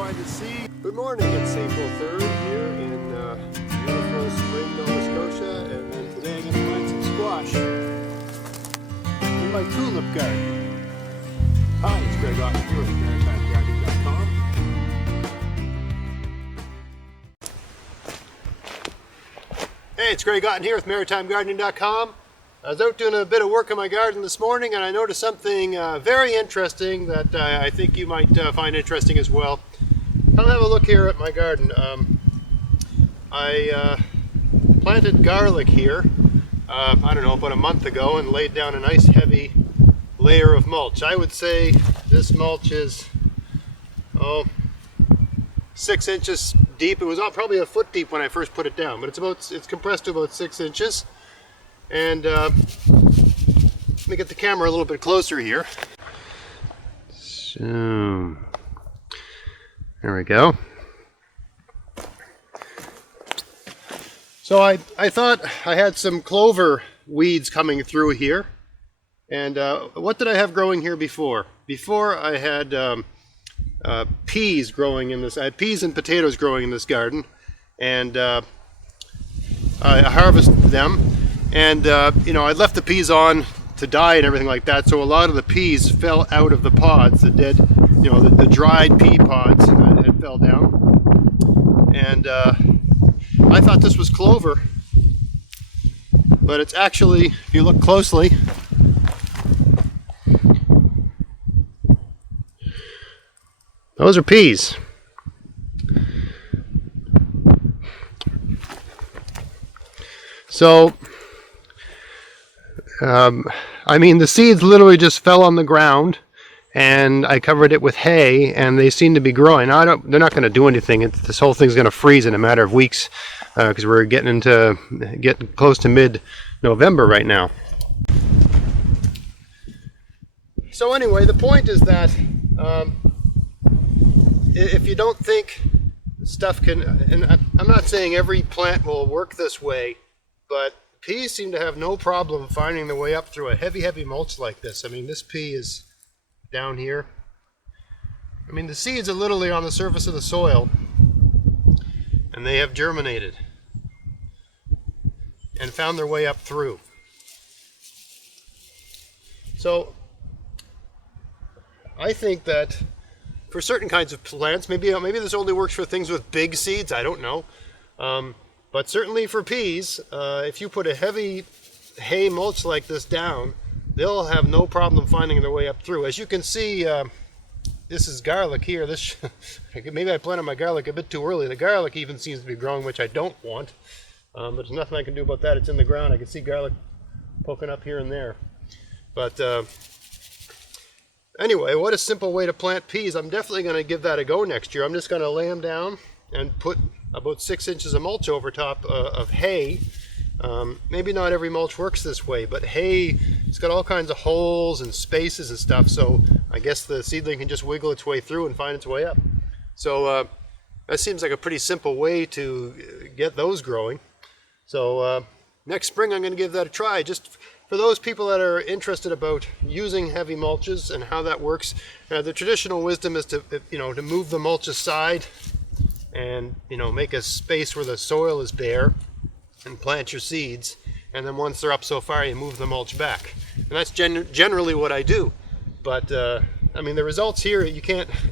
by the sea. Good morning, it's April 3rd here in beautiful spring Nova Scotia, and then today I'm going to find some squash in my tulip garden. Hi, it's Greg Otten here with MaritimeGardening.com. Hey, it's Greg Otten here with MaritimeGardening.com. I was out doing a bit of work in my garden this morning and I noticed something very interesting that I think you might find interesting as well. Come have a look here at my garden. I planted garlic here, I don't know, about a month ago, and laid down a nice heavy layer of mulch. I would say this mulch is 6 inches deep. It was probably a foot deep when I first put it down, but it's compressed to about 6 inches. And let me get the camera a little bit closer here. So there we go. So I thought I had some clover weeds coming through here. And what did I have growing here before? Before I had peas growing in this. I had peas and potatoes growing in this garden, and I harvested them. And you know, I left the peas on to die and everything like that, so a lot of the peas fell out of the pods. The dead, you know, the dried pea pods had fell down. And I thought this was clover, but it's actually, if you look closely, those are peas. So I mean, the seeds literally just fell on the ground, and I covered it with hay, and they seem to be growing. Now, they're not going to do anything. This whole thing's going to freeze in a matter of weeks, because we're getting close to mid-November right now. So anyway, the point is that if you don't think stuff can, and I'm not saying every plant will work this way, but peas seem to have no problem finding their way up through a heavy mulch like this. I mean, this pea is down here. I mean, the seeds are literally on the surface of the soil, and they have germinated and found their way up through. So I think that for certain kinds of plants, maybe this only works for things with big seeds, I don't know. But certainly for peas, if you put a heavy hay mulch like this down, they'll have no problem finding their way up through. As you can see, this is garlic here. Maybe I planted my garlic a bit too early. The garlic even seems to be growing, which I don't want. But there's nothing I can do about that. It's in the ground. I can see garlic poking up here and there. But anyway, what a simple way to plant peas. I'm definitely going to give that a go next year. I'm just going to lay them down and put about 6 inches of mulch over top of hay. Maybe not every mulch works this way, but hay, it's got all kinds of holes and spaces and stuff, so I guess the seedling can just wiggle its way through and find its way up. So that seems like a pretty simple way to get those growing. So next spring I'm going to give that a try, just for those people that are interested about using heavy mulches and how that works. The traditional wisdom is to move the mulch aside and make a space where the soil is bare and plant your seeds, and then once they're up so far you move the mulch back, and that's generally what I do. But I mean, the results here,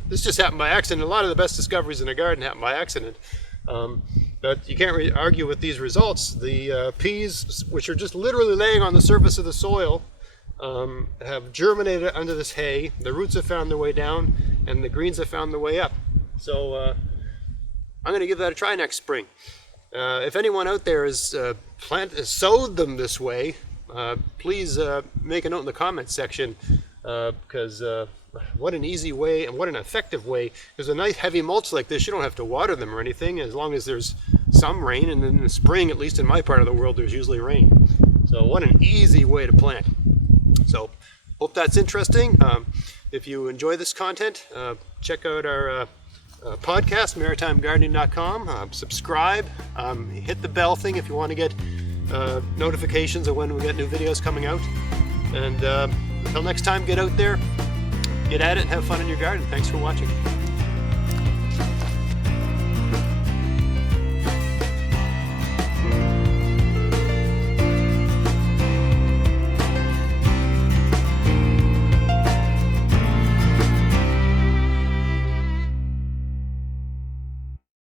this just happened by accident. A lot of the best discoveries in the garden happen by accident, but you can't really argue with these results. The peas, which are just literally laying on the surface of the soil, have germinated under this hay. The roots have found their way down, and the greens have found their way up. So I'm going to give that a try next spring. If anyone out there has sowed them this way, please make a note in the comments section, because what an easy way and what an effective way. There's a nice heavy mulch like this. You don't have to water them or anything, as long as there's some rain, and in the spring, at least in my part of the world, there's usually rain. So what an easy way to plant. So hope that's interesting. If you enjoy this content, check out our podcast, MaritimeGardening.com. Subscribe, hit the bell thing if you want to get notifications of when we get new videos coming out. And until next time, get out there, get at it, and have fun in your garden. Thanks for watching.